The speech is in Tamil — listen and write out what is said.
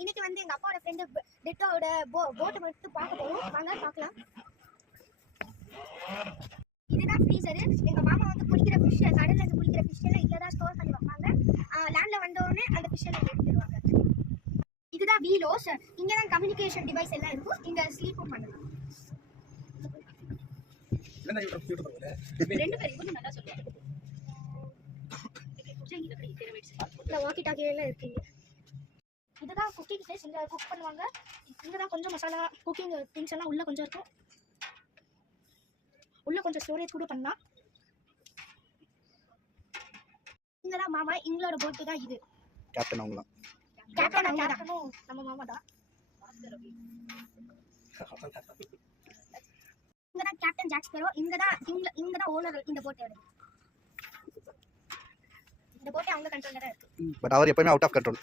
இன்னைக்கு வந்து எங்க அப்பாவோட ஃப்ரெண்ட் டெட்டோட போட்டை மட்டும் பார்க்க போறோம். வாங்க பார்க்கலாம். இதுதான் ஃப்ரீசர். எங்க மாமா வந்து குளிக்கிற ஃபிஷ், கடல்ல இருந்து குளிக்கிற ஃபிஷ் எல்லாம் இல்லதான் ஸ்டோர் பண்ணி வைப்பாங்க. லேண்ட்ல வந்த உடனே அந்த ஃபிஷ் எல்லாம் எடுத்துருவாங்க. இதுதான் வீலோஸ். இங்கதான் கம்யூனிகேஷன் டிவைஸ் எல்லாம் இருக்கும். இங்க ஸ்லீப்பும் பண்ணலாம். ரெண்டு பேரும் இவங்க நல்லா சொல்லுவாங்க. இந்த வாக்கி டாக்கி எல்லாம் இருக்குங்க. இதுதான் குக்கிங் பிளேஸ். இங்க குக் பண்ணுவாங்க. இங்கதான் கொஞ்சம் மசாலா குக்கிங் திங்ஸ் எல்லாம் உள்ள கொஞ்சம் இருக்கும். உள்ள கொஞ்சம் ஸ்டோரேஜ் கூட பண்ணலாம். இங்கதான் மாமா, எங்களோட போட்டு தான் இது. கேப்டன் அவங்களா? கேப்டன் கேப்டனும் நம்ம மாமா தான். இங்கதான் கேப்டன் ஜாக் ஸ்பேரோ. இங்கதான் ஓனர் இந்த போட்டோட. இந்த போட்டே அவங்க கண்ட்ரோல்ல தான் இருக்கு. பட் அவர் எப்பவுமே அவுட் ஆஃப் கண்ட்ரோல்.